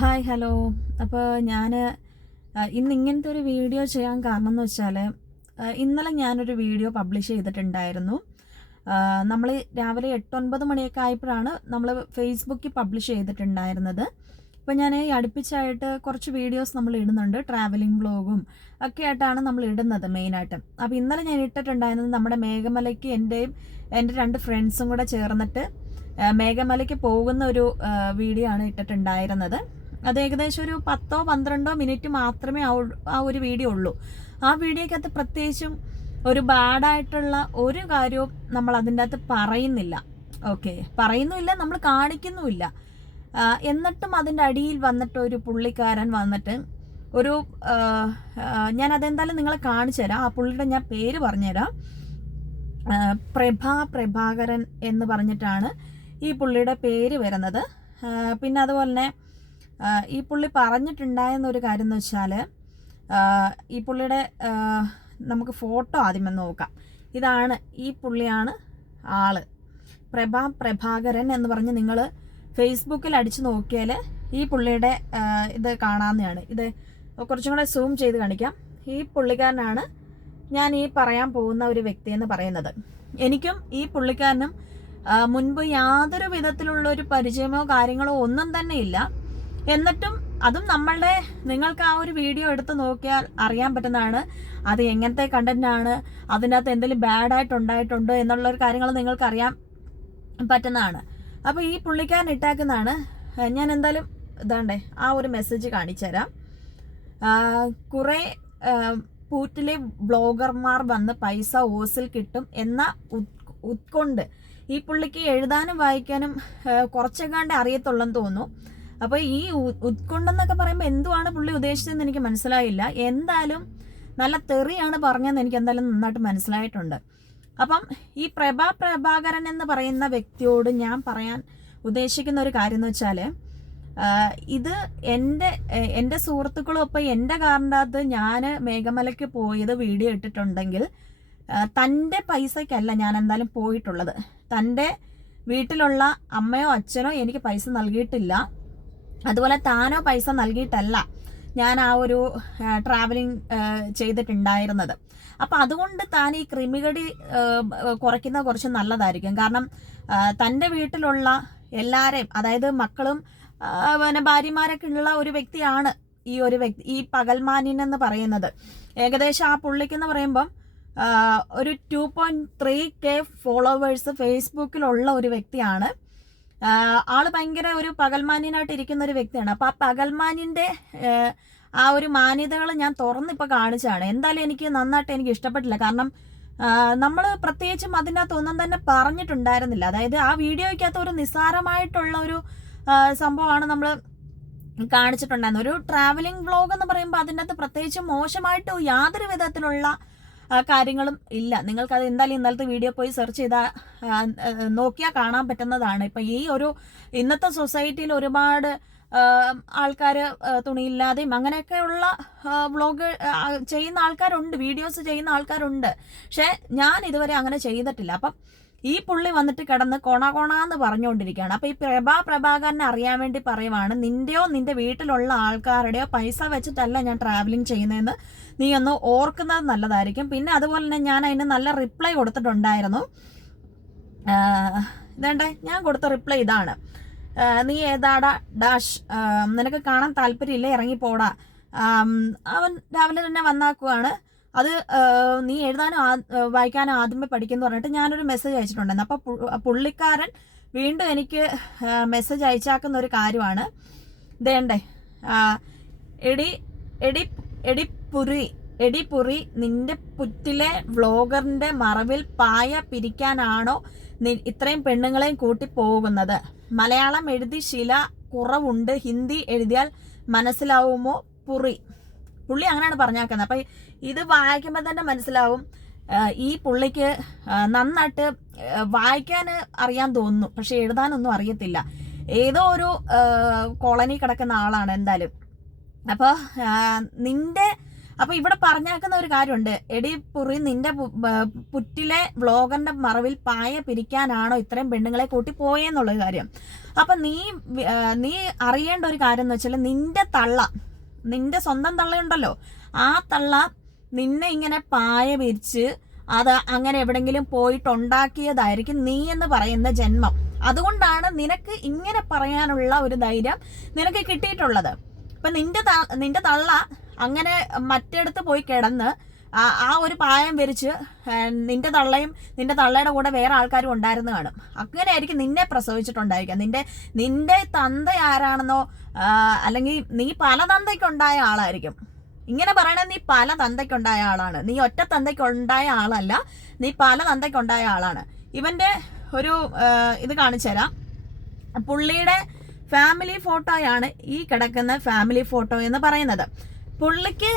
Hi hello. അപ്പോൾ ഞാൻ ഇന്ന് ഇങ്ങനത്തെ ഒരു വീഡിയോ ചെയ്യാൻ കാരണം എന്ന് വെച്ചാൽ ഇന്നലെ ഞാനൊരു വീഡിയോ പബ്ലിഷ് ചെയ്തിട്ടുണ്ടായിരുന്നു. നമ്മൾ രാവിലെ 8-9 മണിയൊക്കെ ആയപ്പോഴാണ് നമ്മൾ ഫേസ്ബുക്കിൽ പബ്ലിഷ് ചെയ്തിട്ടുണ്ടായിരുന്നത്. അപ്പോൾ ഞാൻ ഈ അടുപ്പിച്ചായിട്ട് കുറച്ച് വീഡിയോസ് നമ്മൾ ഇടുന്നുണ്ട്, ട്രാവലിംഗ് വ്ളോഗും ഒക്കെ ആയിട്ടാണ് നമ്മൾ ഇടുന്നത് മെയിനായിട്ട്. അപ്പോൾ ഇന്നലെ ഞാൻ ഇട്ടിട്ടുണ്ടായിരുന്നത് നമ്മുടെ മേഘമലയ്ക്ക് എൻ്റെ 2 ഫ്രണ്ട്സും കൂടെ ചേർന്നിട്ട് മേഘമലയ്ക്ക് പോകുന്ന ഒരു വീഡിയോ ആണ് ഇട്ടിട്ടുണ്ടായിരുന്നത്. അത് ഏകദേശം ഒരു 10-12 മിനിറ്റ് മാത്രമേ ആ ഒരു വീഡിയോ ഉള്ളൂ. ആ വീഡിയോക്കകത്ത് പ്രത്യേകിച്ചും ഒരു ബാഡായിട്ടുള്ള ഒരു കാര്യവും നമ്മൾ അതിൻ്റെ അകത്ത് പറയുന്നില്ല. ഓക്കെ, പറയുന്നുമില്ല, നമ്മൾ കാണിക്കുന്നുമില്ല. എന്നിട്ടും അതിൻ്റെ അടിയിൽ വന്നിട്ട് ഒരു പുള്ളിക്കാരൻ വന്നിട്ട് ഒരു ഞാൻ അതെന്തായാലും നിങ്ങളെ കാണിച്ചു തരാം. ആ പുള്ളിയുടെ ഞാൻ പേര് പറഞ്ഞുതരാം. പ്രഭാകരൻ എന്ന് പറഞ്ഞിട്ടാണ് ഈ പുള്ളിയുടെ പേര് വരുന്നത്. പിന്നെ അതുപോലെ തന്നെ ഈ പുള്ളി പറഞ്ഞിട്ടുണ്ടായിരുന്ന ഒരു കാര്യം എന്ന് വെച്ചാൽ, ഈ പുള്ളിയുടെ നമുക്ക് ഫോട്ടോ ആദ്യമേ നോക്കാം. ഇതാണ്, ഈ പുള്ളിയാണ് ആള്, പ്രഭാകരൻ എന്ന് പറഞ്ഞ് നിങ്ങൾ ഫേസ്ബുക്കിൽ അടിച്ചു നോക്കിയാൽ ഈ പുള്ളിയുടെ ഇത് കാണാവുന്നതാണ്. ഇത് കുറച്ചും കൂടെ സൂം ചെയ്ത് കാണിക്കാം. ഈ പുള്ളിക്കാരനാണ് ഞാൻ ഈ പറയാൻ പോകുന്ന ഒരു വ്യക്തി എന്ന് പറയുന്നത്. എനിക്കും ഈ പുള്ളിക്കാരനും മുൻപ് യാതൊരു വിധത്തിലുള്ള ഒരു പരിചയമോ കാര്യങ്ങളോ ഒന്നും തന്നെ ഇല്ല. എന്നിട്ടും അതും നിങ്ങൾക്ക് ആ ഒരു വീഡിയോ എടുത്ത് നോക്കിയാൽ അറിയാൻ പറ്റുന്നതാണ് അത് എങ്ങനത്തെ കണ്ടന്റാണ്, അതിനകത്ത് എന്തെങ്കിലും ബാഡായിട്ട് ഉണ്ടായിട്ടുണ്ടോ എന്നുള്ളൊരു കാര്യങ്ങൾ നിങ്ങൾക്ക് അറിയാൻ പറ്റുന്നതാണ്. അപ്പോൾ ഈ പുള്ളിക്കാരൻ ഇട്ടാക്കുന്നതാണ്. ഞാൻ എന്തായാലും ഇതാണ്ടേ ആ ഒരു മെസ്സേജ് കാണിച്ചു തരാം. കുറേ പൂറ്റിലെ ബ്ലോഗർമാർ വന്ന് പൈസ ഓസിൽ കിട്ടും എന്ന ഉത്കൊണ്ട് ഈ പുള്ളിക്ക് എഴുതാനും വായിക്കാനും കുറച്ചെങ്ങാണ്ട് അറിയത്തുള്ളെന്ന് തോന്നുന്നു. അപ്പോൾ ഈ ഉത്കൊണ്ടെന്നൊക്കെ പറയുമ്പോൾ എന്തുവാണ് പുള്ളി ഉദ്ദേശിച്ചതെന്ന് എനിക്ക് മനസ്സിലായില്ല. എന്തായാലും നല്ല തെറിയാണ് പറഞ്ഞതെന്ന് എനിക്ക് എന്തായാലും നന്നായിട്ട് മനസ്സിലായിട്ടുണ്ട്. അപ്പം ഈ പ്രഭാകരൻ എന്ന് പറയുന്ന വ്യക്തിയോട് ഞാൻ പറയാൻ ഉദ്ദേശിക്കുന്ന ഒരു കാര്യം എന്ന് വെച്ചാൽ, ഇത് എൻ്റെ സുഹൃത്തുക്കളും ഒപ്പം എൻ്റെ കാറിൻ്റെ അകത്ത് ഞാൻ മേഘമലയ്ക്ക് പോയത് വീഡിയോ ഇട്ടിട്ടുണ്ടെങ്കിൽ തൻ്റെ പൈസയ്ക്കല്ല ഞാൻ എന്തായാലും പോയിട്ടുള്ളത്. തൻ്റെ വീട്ടിലുള്ള അമ്മയോ അച്ഛനോ എനിക്ക് പൈസ നൽകിയിട്ടില്ല. അതുപോലെ താനോ പൈസ നൽകിയിട്ടല്ല ഞാൻ ആ ഒരു ട്രാവലിംഗ് ചെയ്തിട്ടുണ്ടായിരുന്നത്. അപ്പം അതുകൊണ്ട് താൻ ഈ ക്രിമികടി കുറയ്ക്കുന്നത് കുറച്ച് നല്ലതായിരിക്കും. കാരണം തൻ്റെ വീട്ടിലുള്ള എല്ലാവരെയും, അതായത് മക്കളും പിന്നെ ഭാര്യമാരൊക്കെ ഉള്ള ഒരു വ്യക്തിയാണ് ഈ പകൽമാനിൻ എന്ന് പറയുന്നത്. ഏകദേശം ആ പുള്ളിക്കെന്ന് പറയുമ്പം ഒരു 2.3K ഫോളോവേഴ്സ് ഫേസ്ബുക്കിലുള്ള ഒരു വ്യക്തിയാണ്. ആള് ഭയങ്കര ഒരു പകൽമാന്യനായിട്ട് ഇരിക്കുന്ന ഒരു വ്യക്തിയാണ്. അപ്പോൾ ആ പകൽമാന്യൻ്റെ ആ ഒരു മാന്യതകൾ ഞാൻ തുറന്നിപ്പോൾ കാണിച്ചാണ്. എന്തായാലും എനിക്ക് നന്നായിട്ട് ഇഷ്ടപ്പെട്ടില്ല. കാരണം നമ്മൾ പ്രത്യേകിച്ചും അതിനകത്ത് ഒന്നും തന്നെ പറഞ്ഞിട്ടുണ്ടായിരുന്നില്ല. അതായത് ആ വീഡിയോയ്ക്കകത്ത് ഒരു നിസ്സാരമായിട്ടുള്ള ഒരു സംഭവമാണ് നമ്മൾ കാണിച്ചിട്ടുണ്ടായിരുന്നത്. ഒരു ട്രാവലിംഗ് വ്ളോഗ് എന്ന് പറയുമ്പോൾ അതിൻ്റെ അകത്ത് പ്രത്യേകിച്ച് മോശമായിട്ട് യാതൊരു വിധത്തിലുള്ള കാര്യങ്ങളും ഇല്ല. നിങ്ങൾക്കത് എന്തായാലും ഇന്നലത്തെ വീഡിയോ പോയി സെർച്ച് ചെയ്താൽ നോക്കിയാൽ കാണാൻ പറ്റുന്നതാണ്. ഇപ്പം ഈ ഒരു ഇന്നത്തെ സൊസൈറ്റിയിൽ ഒരുപാട് ആൾക്കാർ തുണിയില്ലാതെയും അങ്ങനെയൊക്കെയുള്ള വ്ളോഗ് ചെയ്യുന്ന ആൾക്കാരുണ്ട്, വീഡിയോസ് ചെയ്യുന്ന ആൾക്കാരുണ്ട്. പക്ഷേ ഞാൻ ഇതുവരെ അങ്ങനെ ചെയ്തിട്ടില്ല. അപ്പം ഈ പുള്ളി വന്നിട്ട് കിടന്ന് കൊണാന്ന് പറഞ്ഞുകൊണ്ടിരിക്കുകയാണ്. അപ്പോൾ ഈ പ്രഭാകരനെ അറിയാൻ വേണ്ടി പറയുവാണ്, നിന്റെയോ നിന്റെ വീട്ടിലുള്ള ആൾക്കാരുടെയോ പൈസ വെച്ചിട്ടല്ല ഞാൻ ട്രാവലിംഗ് ചെയ്യുന്നതെന്ന് നീ ഒന്ന് ഓർക്കുന്നത് നല്ലതായിരിക്കും. പിന്നെ അതുപോലെ തന്നെ ഞാൻ അതിന് നല്ല റിപ്ലൈ കൊടുത്തിട്ടുണ്ടായിരുന്നു. ഇതേണ്ടേ ഞാൻ കൊടുത്ത റിപ്ലൈ ഇതാണ്: നീ ഏതാടാ ഡാഷ്, നിനക്ക് കാണാൻ താല്പര്യമില്ല, ഇറങ്ങിപ്പോടാ. അവൻ രാവിലെ തന്നെ വന്നാക്കുവാണ്. അത് നീ എഴുതാനോ വായിക്കാനോ ആദ്യമേ പഠിക്കുമെന്ന് പറഞ്ഞിട്ട് ഞാനൊരു മെസ്സേജ് അയച്ചിട്ടുണ്ടായിരുന്നു. അപ്പോൾ പുള്ളിക്കാരൻ വീണ്ടും എനിക്ക് മെസ്സേജ് അയച്ചാക്കുന്ന ഒരു കാര്യമാണ് ഇതേണ്ടേ: എടി പുറി, നിന്റെ പുറ്റിലെ വ്ളോഗറിന്റെ മറവിൽ പായ പിരിക്കാനാണോ ഇത്രയും പെണ്ണുങ്ങളെയും കൂട്ടി പോകുന്നത്? മലയാളം എഴുതി ശില കുറവുണ്ട്, ഹിന്ദി എഴുതിയാൽ മനസ്സിലാവുമോ പുള്ളി അങ്ങനെയാണ് പറഞ്ഞാക്കുന്നത്. അപ്പം ഇത് വായിക്കുമ്പോൾ തന്നെ മനസ്സിലാവും ഈ പുള്ളിക്ക് നന്നായിട്ട് വായിക്കാൻ അറിയാൻ തോന്നുന്നു, പക്ഷെ എഴുതാനൊന്നും അറിയത്തില്ല. ഏതോ ഒരു കോളനി കിടക്കുന്ന ആളാണ് എന്തായാലും. അപ്പോൾ ഇവിടെ പറഞ്ഞാക്കുന്ന ഒരു കാര്യമുണ്ട്: എടി പുറി, നിന്റെ പുറ്റിലെ വ്ളോഗറിന്റെ മറവിൽ പായ പിരിക്കാനാണോ ഇത്രയും പെണ്ണുങ്ങളെ കൂട്ടി പോയെന്നുള്ളൊരു കാര്യം. അപ്പം നീ അറിയേണ്ട ഒരു കാര്യം എന്ന് വെച്ചാൽ നിന്റെ സ്വന്തം തള്ളയുണ്ടല്ലോ, ആ തള്ള നിന്നെ ഇങ്ങനെ പായ വിരിച്ച് അത് അങ്ങനെ എവിടെങ്കിലും പോയിട്ടുണ്ടാക്കിയതായിരിക്കും നീ എന്ന് പറയുന്ന ജന്മം. അതുകൊണ്ടാണ് നിനക്ക് ഇങ്ങനെ പറയാനുള്ള ഒരു ധൈര്യം നിനക്ക് കിട്ടിയിട്ടുള്ളത്. ഇപ്പൊ നിന്റെ തള്ള അങ്ങനെ മറ്റിടത്ത് പോയി കിടന്ന് ആ ഒരു പായം വിരിച്ച് നിന്റെ തള്ളയുടെ കൂടെ വേറെ ആൾക്കാരും ഉണ്ടായിരുന്നു കാണും. അങ്ങനെ ആയിരിക്കും നിന്നെ പ്രസവിച്ചിട്ടുണ്ടായിരിക്കാം. നിന്റെ തന്ത ആരാണെന്നോ അല്ലെങ്കിൽ നീ പല തന്തയ്ക്കുണ്ടായ ആളായിരിക്കും. ഇങ്ങനെ പറയണേ, നീ പല തന്തയ്ക്കുണ്ടായ ആളാണ്. നീ ഒറ്റ തന്തയ്ക്കുണ്ടായ ആളല്ല, നീ പല തന്തയ്ക്കുണ്ടായ ആളാണ്. ഇവന്റെ ഒരു ഇത് കാണിച്ചു തരാം. പുള്ളിയുടെ ഫാമിലി ഫോട്ടോയാണ് ഈ കിടക്കുന്ന ഫാമിലി ഫോട്ടോ എന്ന് പറയുന്നത്. പുള്ളിക്ക്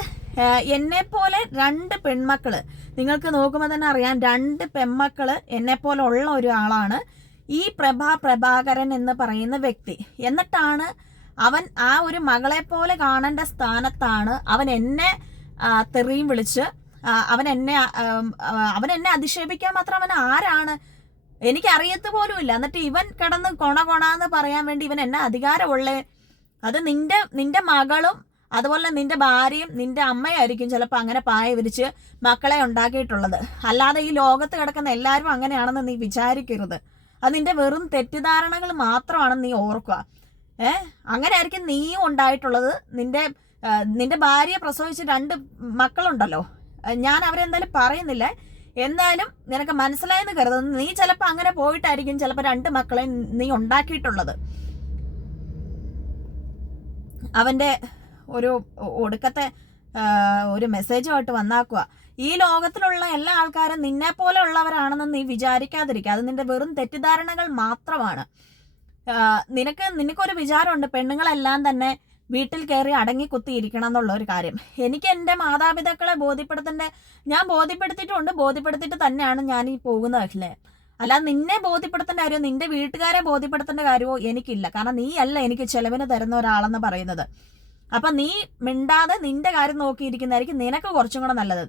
എന്നെ പോലെ 2 പെൺമക്കള്, നിങ്ങൾക്ക് നോക്കുമ്പോൾ തന്നെ അറിയാം, 2 പെൺമക്കള് എന്നെ പോലെ ഉള്ള ഒരു ആളാണ് ഈ പ്രഭാകരൻ എന്ന് പറയുന്ന വ്യക്തി. എന്നിട്ടാണ് അവൻ ആ ഒരു മകളെ പോലെ കാണേണ്ട സ്ഥാനത്താണ് അവൻ എന്നെ തെറിയും വിളിച്ച് അവൻ എന്നെ അധിക്ഷേപിക്കാൻ മാത്രം അവൻ ആരാണ് എനിക്കറിയത്ത് പോലും ഇല്ല. എന്നിട്ട് ഇവൻ കിടന്ന് കൊണന്ന് പറയാൻ വേണ്ടി ഇവൻ എന്നെ അധികാരമുള്ളേ. അത് നിന്റെ മകളും അതുപോലെ നിന്റെ ഭാര്യയും നിന്റെ അമ്മയായിരിക്കും ചിലപ്പോൾ അങ്ങനെ പായ വിരിച്ച് മക്കളെ ഉണ്ടാക്കിയിട്ടുള്ളത്. അല്ലാതെ ഈ ലോകത്ത് കിടക്കുന്ന എല്ലാവരും അങ്ങനെയാണെന്ന് നീ വിചാരിക്കരുത്. അത് നിന്റെ വെറും തെറ്റിദ്ധാരണകൾ മാത്രമാണെന്ന് നീ ഓർക്കുക. അങ്ങനെ ആയിരിക്കും നീയും ഉണ്ടായിട്ടുള്ളത്. നിന്റെ ഭാര്യയെ പ്രസവിച്ച് 2 മക്കളുണ്ടല്ലോ, ഞാൻ അവരെന്തായാലും പറയുന്നില്ല. എന്തായാലും നിനക്ക് മനസ്സിലായെന്ന് കരുതുന്നു. നീ ചിലപ്പോൾ അങ്ങനെ പോയിട്ടായിരിക്കും ചിലപ്പോൾ 2 മക്കളെ നീ ഉണ്ടാക്കിയിട്ടുള്ളത്. അവന്റെ ഒരു ഒടുക്കത്തെ ഒരു മെസ്സേജുമായിട്ട് വന്നാക്കുക. ഈ ലോകത്തിലുള്ള എല്ലാ ആൾക്കാരും നിന്നെ പോലെ ഉള്ളവരാണെന്ന് നീ വിചാരിക്കാതിരിക്കുക. അത് നിന്റെ വെറും തെറ്റിദ്ധാരണകൾ മാത്രമാണ്. നിനക്കൊരു വിചാരമുണ്ട് പെണ്ണുങ്ങളെല്ലാം തന്നെ വീട്ടിൽ കയറി അടങ്ങി കുത്തിയിരിക്കണം എന്നുള്ള ഒരു കാര്യം. എനിക്ക് എൻ്റെ മാതാപിതാക്കളെ ഞാൻ ബോധ്യപ്പെടുത്തിയിട്ട് തന്നെയാണ് ഞാൻ ഈ പോകുന്നതല്ലേ. അല്ലാതെ നിന്നെ ബോധ്യപ്പെടുത്തേണ്ട കാര്യമോ നിന്റെ വീട്ടുകാരെ ബോധ്യപ്പെടുത്തേണ്ട കാര്യമോ എനിക്കില്ല. കാരണം നീ അല്ല എനിക്ക് ചെലവിന് തരുന്ന ഒരാളെന്ന് പറയുന്നത്. അപ്പൊ നീ മിണ്ടാതെ നിന്റെ കാര്യം നോക്കിയിരിക്കുന്നതായിരിക്കും നിനക്ക് കുറച്ചും കൂടെ നല്ലത്.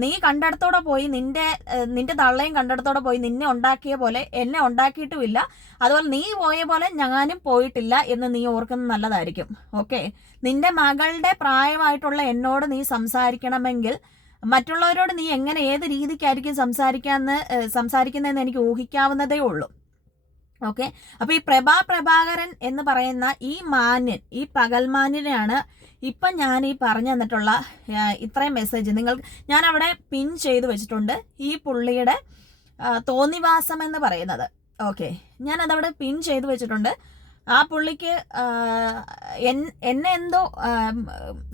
നീ കണ്ടിടത്തോടെ പോയി നിന്റെ തള്ളയും കണ്ടിടത്തോടെ പോയി നിന്നെ ഉണ്ടാക്കിയ പോലെ എന്നെ ഉണ്ടാക്കിയിട്ടുമില്ല. അതുപോലെ നീ പോയ പോലെ ഞാനും പോയിട്ടില്ല എന്ന് നീ ഓർക്കുന്നത് നല്ലതായിരിക്കും. ഓക്കെ, നിന്റെ മകളുടെ പ്രായമായിട്ടുള്ള എന്നോട് നീ സംസാരിക്കണമെങ്കിൽ മറ്റുള്ളവരോട് നീ എങ്ങനെ ഏത് രീതിക്കായിരിക്കും സംസാരിക്കുന്നതെന്ന് എനിക്ക് ഊഹിക്കാവുന്നതേ ഉള്ളൂ. ഓക്കെ, അപ്പൊ ഈ പ്രഭാകരൻ എന്ന് പറയുന്ന ഈ പകൽമാന്യനെയാണ് ഇപ്പം ഞാൻ ഈ പറഞ്ഞു തന്നിട്ടുള്ള ഇത്രയും മെസ്സേജ് ഞാൻ അവിടെ പിൻ ചെയ്ത് വെച്ചിട്ടുണ്ട്. ഈ പുള്ളിയുടെ തോന്നിവാസം എന്ന് പറയുന്നത്. ഓക്കെ, ഞാൻ അതവിടെ പിൻ ചെയ്ത് വെച്ചിട്ടുണ്ട്. ആ പുള്ളിക്ക്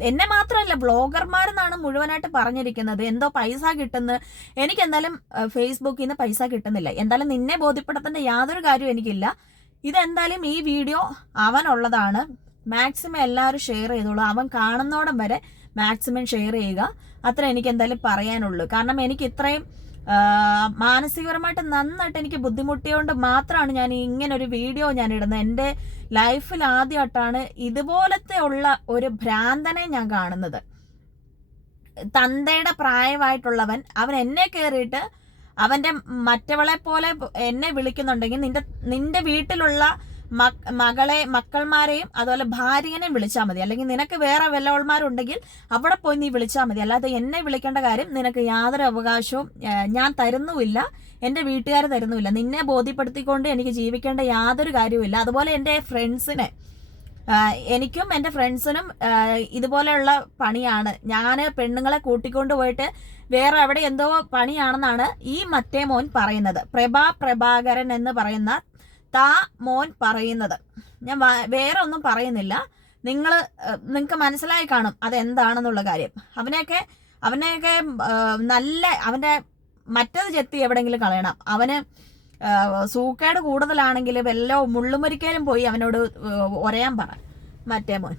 എന്നെ മാത്രമല്ല ബ്ലോഗർമാരെന്നാണ് മുഴുവനായിട്ട് പറഞ്ഞിരിക്കുന്നത്. എന്തോ പൈസ കിട്ടുന്നു. എനിക്കെന്തായാലും ഫേസ്ബുക്കിൽ നിന്ന് പൈസ കിട്ടുന്നില്ല. എന്തായാലും നിന്നെ ബോധ്യപ്പെടുത്തേണ്ട യാതൊരു കാര്യവും എനിക്കില്ല. ഇതെന്തായാലും ഈ വീഡിയോ അവനുള്ളതാണ്. മാക്സിമം എല്ലാവരും ഷെയർ ചെയ്തോളൂ. അവൻ കാണുന്നോടം വരെ മാക്സിമം ഷെയർ ചെയ്യുക. അത്ര എനിക്ക് എന്തായാലും പറയാനുള്ളൂ. കാരണം എനിക്ക് ഇത്രയും മാനസികപരമായിട്ട് നന്നായിട്ട് എനിക്ക് ബുദ്ധിമുട്ടിയോണ്ട് മാത്രമാണ് ഞാൻ ഇങ്ങനൊരു വീഡിയോ ഞാൻ ഇടുന്നത്. എൻ്റെ ലൈഫിൽ ആദ്യമായിട്ടാണ് ഇതുപോലത്തെ ഉള്ള ഒരു ഭ്രാന്തനെ ഞാൻ കാണുന്നത്. തന്തയുടെ പ്രായമായിട്ടുള്ളവൻ അവൻ എന്നെ കയറിയിട്ട് അവൻ്റെ മറ്റവളെ പോലെ എന്നെ വിളിക്കുന്നുണ്ടെങ്കിൽ നിന്റെ വീട്ടിലുള്ള മക്കൾമാരെയും അതുപോലെ ഭാര്യനെ വിളിച്ചാൽ മതി. അല്ലെങ്കിൽ നിനക്ക് വേറെ വല്ലവന്മാരുണ്ടെങ്കിൽ അവിടെ പോയി നീ വിളിച്ചാൽ മതി. അല്ലാതെ എന്നെ വിളിക്കേണ്ട കാര്യം നിനക്ക് യാതൊരു അവകാശവും ഞാൻ തരുന്നുമില്ല, എൻ്റെ വീട്ടുകാർ തരുന്നുമില്ല. നിന്നെ ബോധ്യപ്പെടുത്തിക്കൊണ്ട് എനിക്ക് ജീവിക്കേണ്ട യാതൊരു കാര്യവുമില്ല. അതുപോലെ എൻ്റെ ഫ്രണ്ട്സിനെ, എനിക്കും എൻ്റെ ഫ്രണ്ട്സിനും ഇതുപോലെയുള്ള പണിയാണ്. ഞാൻ പെണ്ണുങ്ങളെ കൂട്ടിക്കൊണ്ട് പോയിട്ട് വേറെ എവിടെ എന്തോ പണിയാണെന്നാണ് ഈ മറ്റേ മോൻ പറയുന്നത്. പ്രഭാകരൻ എന്ന് പറയുന്ന മോൻ പറയുന്നത്. ഞാൻ വേറെ ഒന്നും പറയുന്നില്ല. നിങ്ങൾക്ക് മനസ്സിലായി കാണും അതെന്താണെന്നുള്ള കാര്യം. അവനെയൊക്കെ നല്ല അവൻ്റെ മറ്റത് ചെത്തി എവിടെയെങ്കിലും കളയണം. അവന് സൂക്കേട് കൂടുതലാണെങ്കിൽ വല്ല മുള്ളുമുരിക്കലും പോയി അവനോട് ഒരയാൻ പറ മറ്റേ മോൻ.